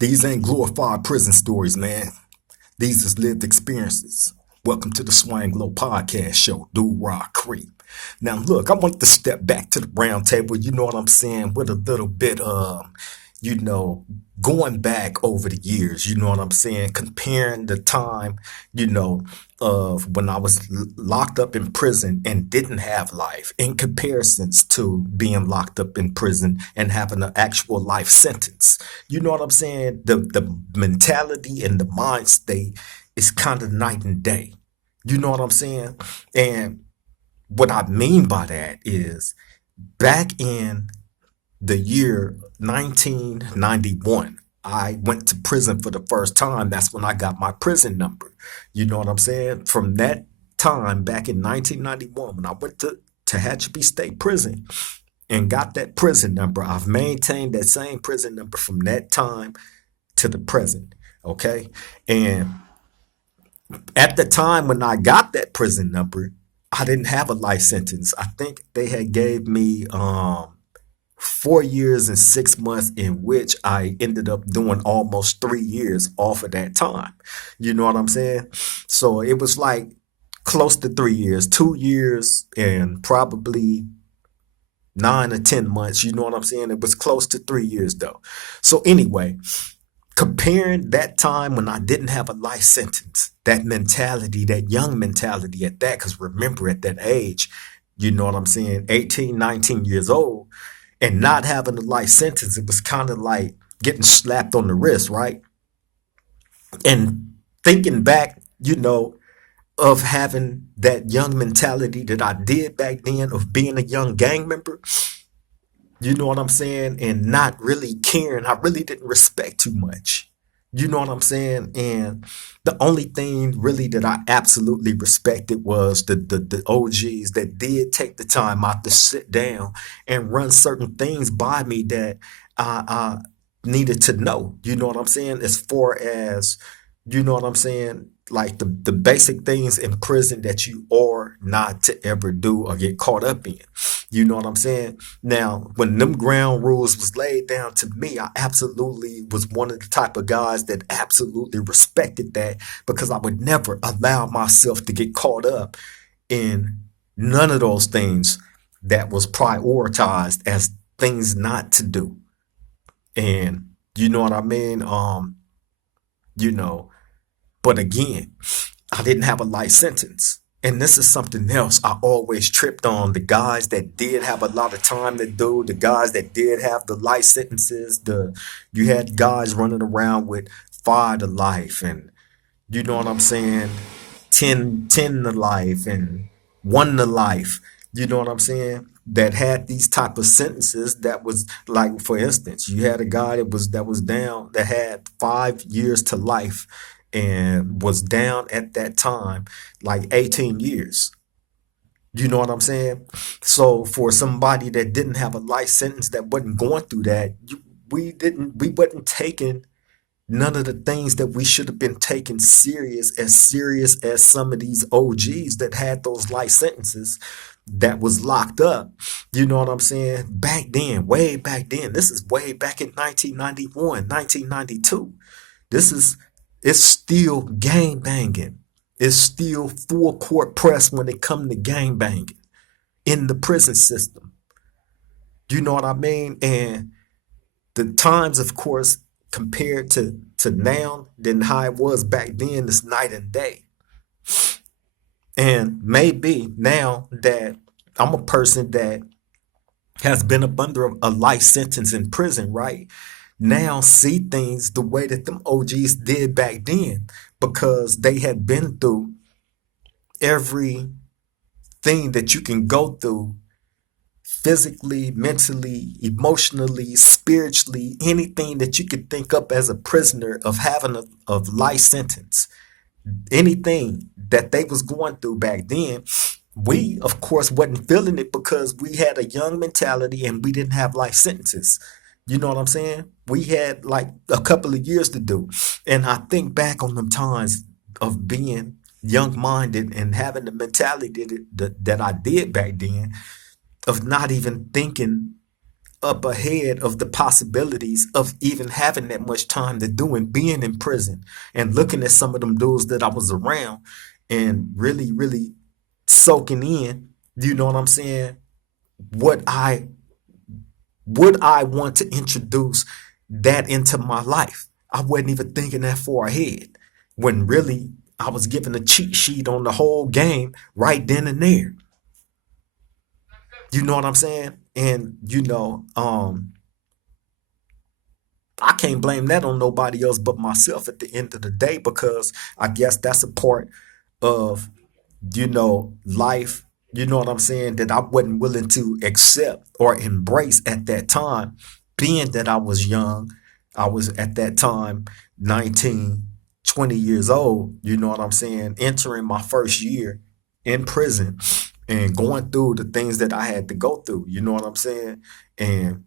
These ain't glorified prison stories, man. These is lived experiences. Welcome to the Swang Low Podcast Show, Do Rock Creep. Now, look, I want to step back to the round table, you know what I'm saying, with a little bit you know, going back over the years, you know what I'm saying, comparing the time, you know, of when I was locked up in prison and didn't have life in comparisons to being locked up in prison and having an actual life sentence. You know what I'm saying? The mentality and the mind state is kind of night and day. You know what I'm saying? And what I mean by that is back in the year 1991, I went to prison for the first time. That's when I got my prison number. You know what I'm saying? From that time back in 1991, when I went to Tehachapi State Prison and got that prison number, I've maintained that same prison number from that time to the present. Okay. And at the time when I got that prison number, I didn't have a life sentence. I think they had gave me 4 years and 6 months, in which I ended up doing almost 3 years off of that time. You know what I'm saying? So it was like close to 3 years, 2 years, and probably 9 or 10 months. You know what I'm saying? It was close to 3 years though. So anyway, comparing that time when I didn't have a life sentence, that mentality, that young mentality at that, because remember at that age, you know what I'm saying, 18, 19 years old, and not having a life sentence, it was kind of like getting slapped on the wrist, right? And thinking back, you know, of having that young mentality that I did back then of being a young gang member, you know what I'm saying? And not really caring. I really didn't respect too much. You know what I'm saying? And the only thing really that I absolutely respected was the OGs that did take the time out to sit down and run certain things by me that I needed to know. You know what I'm saying? As far as, you know what I'm saying? Like the basic things in prison that you are not to ever do or get caught up in. You know what I'm saying? Now, when them ground rules was laid down to me, I absolutely was one of the type of guys that absolutely respected that, because I would never allow myself to get caught up in none of those things that was prioritized as things not to do. And you know what I mean? You know, but again, I didn't have a life sentence. And this is something else I always tripped on. The guys that did have a lot of time to do, the guys that did have the life sentences, you had guys running around with 5 to life, and you know what I'm saying, 10 to life and 1 to life. You know what I'm saying? That had these type of sentences that was like, for instance, you had a guy that was down that had 5 years to life and was down at that time like 18 years. You know what I'm saying? So for somebody that didn't have a life sentence, that wasn't going through that, we wasn't taking none of the things that we should have been taking serious as some of these OGs that had those life sentences that was locked up. You know what I'm saying? Back then, way back then. This is way back in 1991, 1992. This is It's still gang banging. It's still full court press when it come to gang banging in the prison system. You know what I mean? And the times, of course, compared to now than how it was back then, is night and day. And maybe now that I'm a person that has been up under a life sentence in prison, right? Now see things the way that them OGs did back then, because they had been through everything that you can go through physically, mentally, emotionally, spiritually, anything that you could think up as a prisoner of having a of life sentence, anything that they was going through back then. We, of course, wasn't feeling it because we had a young mentality and we didn't have life sentences. You know what I'm saying? We had like a couple of years to do. And I think back on them times of being young minded and having the mentality that I did back then, of not even thinking up ahead of the possibilities of even having that much time to do and being in prison and looking at some of them dudes that I was around and really, really soaking in, you know what I'm saying? What I would I want to introduce that into my life? I wasn't even thinking that far ahead when really I was given a cheat sheet on the whole game right then and there. You know what I'm saying? And I can't blame that on nobody else but myself at the end of the day because I guess that's a part of life, you know what I'm saying, that I wasn't willing to accept or embrace at that time, being that I was young. I was at that time 19, 20 years old, you know what I'm saying, entering my first year in prison and going through the things that I had to go through, you know what I'm saying, and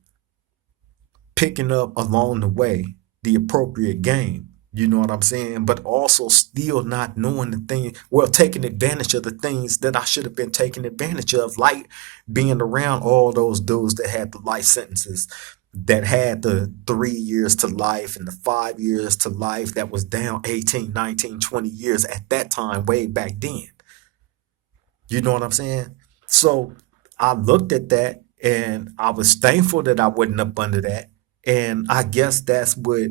picking up along the way the appropriate game. You know what I'm saying? But also still not knowing the thing, well, taking advantage of the things that I should have been taking advantage of, like being around all those dudes that had the life sentences, that had the 3 years to life and the 5 years to life that was down 18, 19, 20 years at that time, way back then. You know what I'm saying? So I looked at that and I was thankful that I wasn't up under that. And I guess that's what,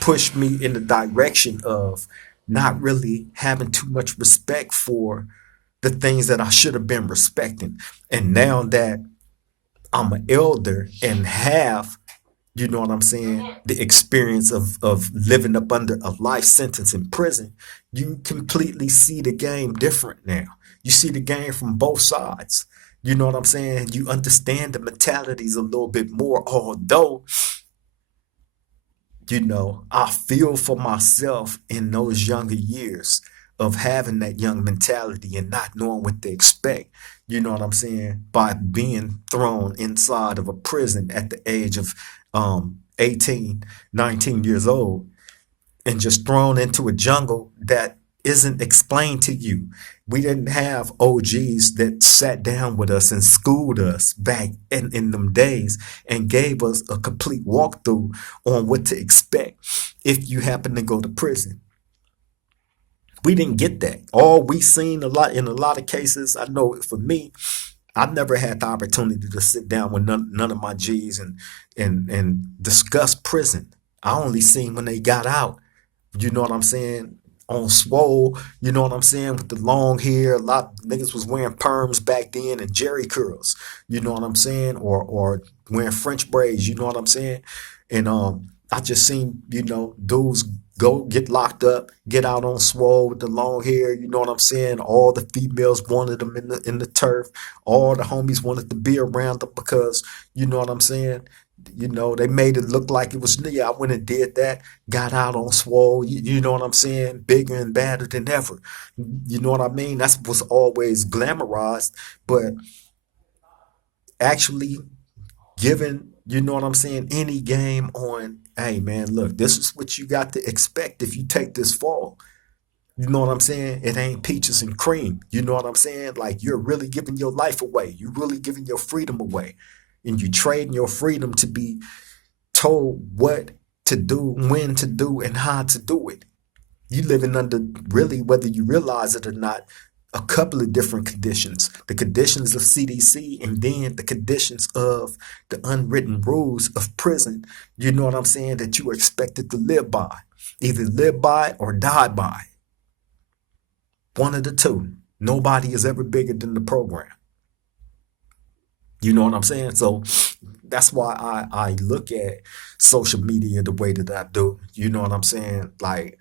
pushed me in the direction of not really having too much respect for the things that I should have been respecting. And now that I'm an elder and have, you know what I'm saying, the experience of living up under a life sentence in prison, you completely see the game different now. You see the game from both sides. You know what I'm saying? You understand the mentalities a little bit more, although, I feel for myself in those younger years of having that young mentality and not knowing what to expect. You know what I'm saying? By being thrown inside of a prison at the age of 18, 19 years old and just thrown into a jungle that isn't explained to you. We didn't have OGs that sat down with us and schooled us back in them days and gave us a complete walkthrough on what to expect if you happen to go to prison. We didn't get that. All we seen a lot in a lot of cases, I know for me, I never had the opportunity to sit down with none of my G's and discuss prison. I only seen when they got out. You know what I'm saying? On swole, you know what I'm saying, with the long hair. A lot of niggas was wearing perms back then and jerry curls, you know what I'm saying, or wearing French braids, you know what I'm saying. And I just seen, dudes go get locked up, get out on swole with the long hair, you know what I'm saying. All the females wanted them in the turf. All the homies wanted to be around them because, you know what I'm saying. They made it look like it was, yeah, I went and did that, got out on swole, you know what I'm saying, bigger and badder than ever. You know what I mean? That was always glamorized, but actually giving, you know what I'm saying, any game on, hey man, look, this is what you got to expect if you take this fall. You know what I'm saying? It ain't peaches and cream. You know what I'm saying? Like you're really giving your life away. You're really giving your freedom away. And you trading your freedom to be told what to do, when to do, and how to do it. You living under, really, whether you realize it or not, a couple of different conditions. The conditions of CDC and then the conditions of the unwritten rules of prison, you know what I'm saying, that you are expected to live by. Either live by or die by. One of the two. Nobody is ever bigger than the program. You know what I'm saying? So that's why I look at social media the way that I do. You know what I'm saying? Like,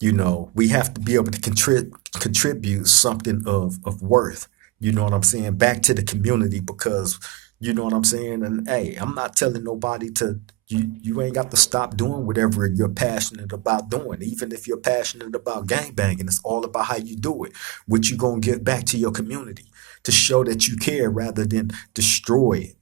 we have to be able to contribute something of worth, you know what I'm saying, back to the community because, you know what I'm saying? And hey, I'm not telling nobody to, you ain't got to stop doing whatever you're passionate about doing. Even if you're passionate about gangbanging, it's all about how you do it, what you gonna give back to your community to show that you care rather than destroy it.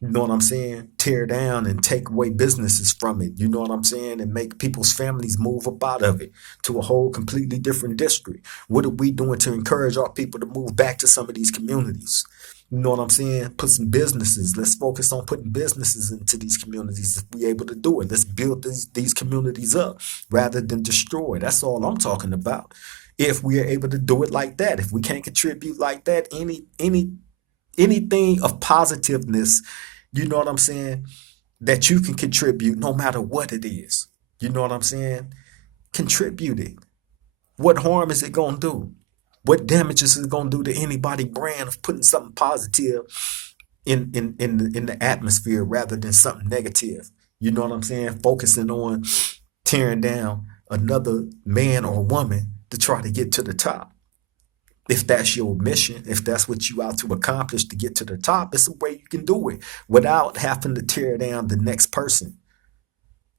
You know what I'm saying? Tear down and take away businesses from it. You know what I'm saying? And make people's families move up out of it to a whole completely different district. What are we doing to encourage our people to move back to some of these communities? You know what I'm saying? Put some businesses. Let's focus on putting businesses into these communities if we're able to do it. Let's build these communities up rather than destroy. That's all I'm talking about. If we are able to do it like that, if we can't contribute like that, anything of positiveness, you know what I'm saying, that you can contribute no matter what it is. You know what I'm saying? Contribute it. What harm is it going to do? What damage is it going to do to anybody brand of putting something positive in the atmosphere rather than something negative? You know what I'm saying? Focusing on tearing down another man or woman to try to get to the top. If that's your mission, if that's what you out to accomplish to get to the top, it's a way you can do it without having to tear down the next person.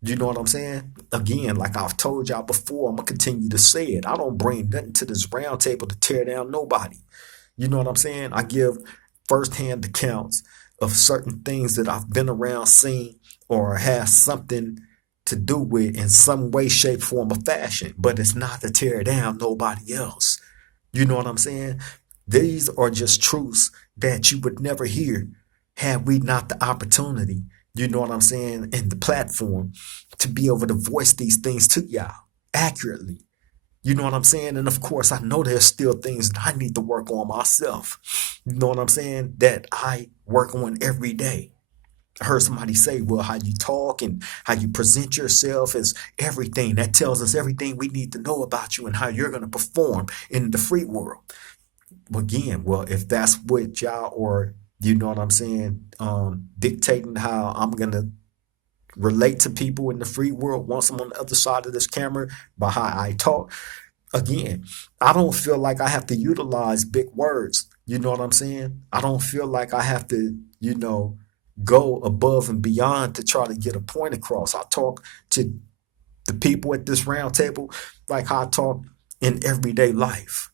You know what I'm saying? Again, like I've told y'all before, I'm gonna continue to say it. I don't bring nothing to this round table to tear down nobody. You know what I'm saying? I give firsthand accounts of certain things that I've been around, seen, or has something to do with in some way, shape, form, or fashion. But it's not to tear down nobody else. You know what I'm saying? These are just truths that you would never hear had we not the opportunity, you know what I'm saying, and the platform to be able to voice these things to y'all accurately. You know what I'm saying? And of course, I know there's still things that I need to work on myself. You know what I'm saying? That I work on every day. I heard somebody say, well, how you talk and how you present yourself is everything. That tells us everything we need to know about you and how you're going to perform in the free world. Again, well, if that's what y'all, or you know what I'm saying, dictating how I'm going to relate to people in the free world once I'm on the other side of this camera by how I talk. Again, I don't feel like I have to utilize big words. You know what I'm saying? I don't feel like I have to, go above and beyond to try to get a point across. I talk to the people at this round table like how I talk in everyday life.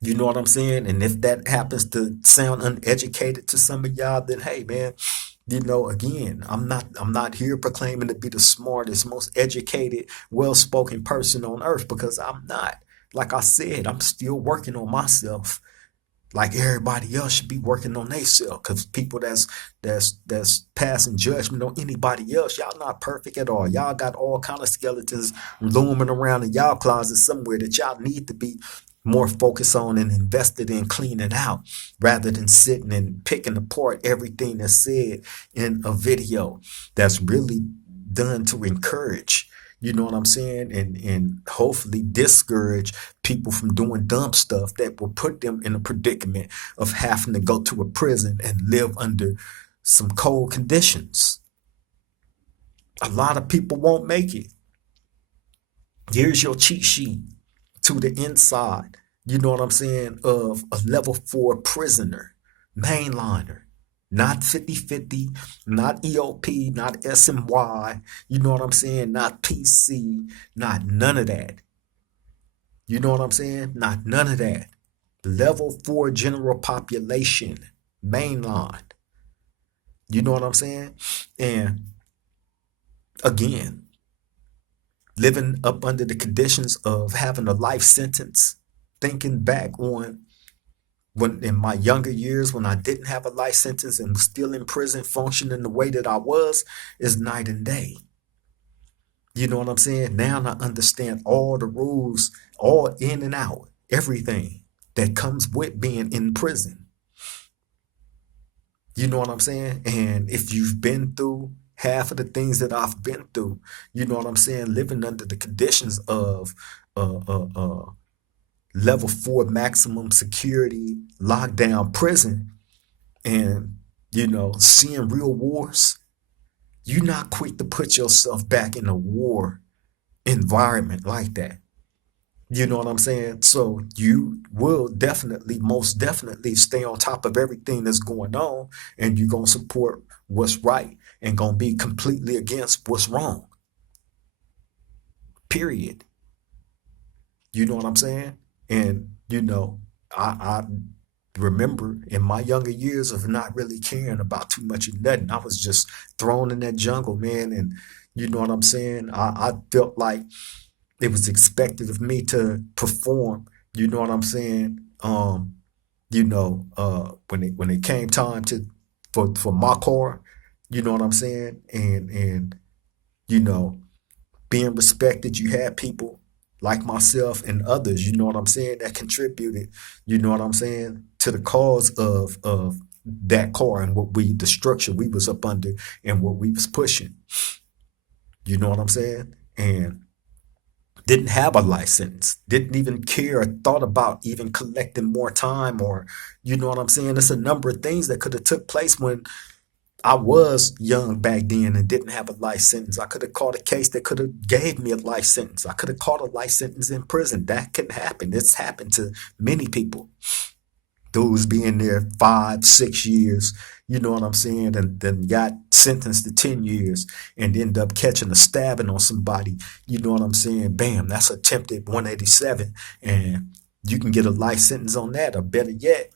You know what I'm saying? And if that happens to sound uneducated to some of y'all, then hey man, again, I'm not here proclaiming to be the smartest, most educated, well-spoken person on earth, because I'm not. Like I said, I'm still working on myself. Like everybody else should be working on themselves, because people that's passing judgment on anybody else, y'all not perfect at all. Y'all got all kind of skeletons looming around in y'all closet somewhere that y'all need to be more focused on and invested in cleaning out, rather than sitting and picking apart everything that's said in a video that's really done to encourage, you know what I'm saying, and hopefully discourage people from doing dumb stuff that will put them in a predicament of having to go to a prison and live under some cold conditions. A lot of people won't make it. Here's your cheat sheet to the inside, you know what I'm saying, of a level 4 prisoner, mainliner. Not 50/50, not EOP, not SMY, you know what I'm saying? Not PC, not none of that. You know what I'm saying? Not none of that. Level 4 general population, mainline. You know what I'm saying? And again, living up under the conditions of having a life sentence, thinking back on when in my younger years when I didn't have a life sentence and was still in prison functioning the way that I was, is night and day. You know what I'm saying? Now I understand all the rules, all in and out, everything that comes with being in prison. You know what I'm saying? And if you've been through half of the things that I've been through, you know what I'm saying, living under the conditions of level 4 maximum security lockdown prison, and seeing real wars, you're not quick to put yourself back in a war environment like that. You know what I'm saying? So you will definitely, most definitely stay on top of everything that's going on, and you're going to support what's right and going to be completely against what's wrong. Period. You know what I'm saying? And, I remember in my younger years of not really caring about too much of nothing. I was just thrown in that jungle, man. And you know what I'm saying? I felt like it was expected of me to perform, you know what I'm saying? when it came time to for my car, you know what I'm saying, and you know, being respected, you had people like myself and others, you know what I'm saying, that contributed, you know what I'm saying, to the cause of that car and the structure we was up under and what we was pushing. You know what I'm saying? And didn't have a license, didn't even care or thought about even collecting more time or, you know what I'm saying? There's a number of things that could have took place when I was young back then and didn't have a life sentence. I could have caught a case that could have gave me a life sentence. I could have caught a life sentence in prison. That can happen. It's happened to many people. Dudes being there 5, 6 years, you know what I'm saying, and then got sentenced to 10 years and end up catching a stabbing on somebody, you know what I'm saying? Bam, that's attempted 187. And you can get a life sentence on that, or better yet,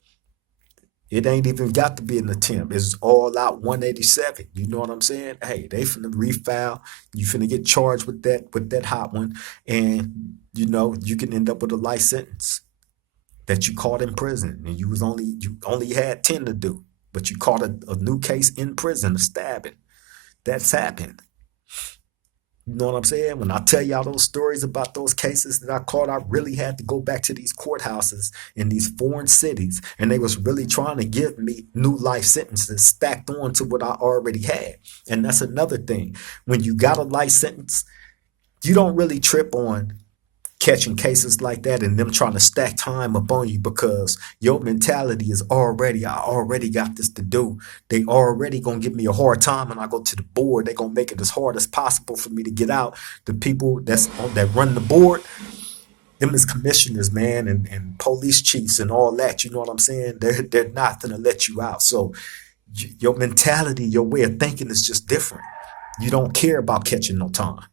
it ain't even got to be an attempt. It's all out 187. You know what I'm saying? Hey, they finna refile. You finna get charged with that hot one, and you can end up with a life sentence that you caught in prison, and you only had 10 to do, but you caught a new case in prison, a stabbing. That's happened. You know what I'm saying? When I tell y'all those stories about those cases that I caught, I really had to go back to these courthouses in these foreign cities, and they was really trying to give me new life sentences stacked on to what I already had. And that's another thing. When you got a life sentence, you don't really trip on catching cases like that and them trying to stack time upon you, because your mentality is already, I already got this to do. They already gonna give me a hard time when I go to the board. They gonna make it as hard as possible for me to get out. The people that run the board, them as commissioners, man, and police chiefs and all that, you know what I'm saying? They're not gonna let you out. So your mentality, your way of thinking is just different. You don't care about catching no time.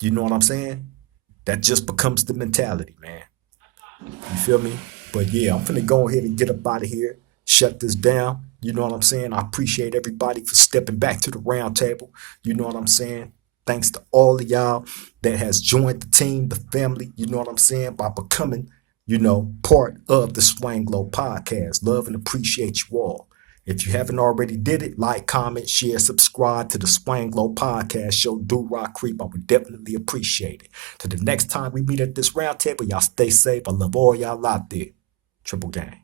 You know what I'm saying? That just becomes the mentality, man. You feel me? But yeah, I'm finna go ahead and get up out of here, shut this down. You know what I'm saying? I appreciate everybody for stepping back to the round table. You know what I'm saying? Thanks to all of y'all that has joined the team, the family, you know what I'm saying, by becoming, part of the Swang Low podcast. Love and appreciate you all. If you haven't already did it, like, comment, share, subscribe to the Swang Low podcast show, Do Rock Creep. I would definitely appreciate it. To the next time we meet at this round table, y'all stay safe. I love all y'all out there. Triple gang.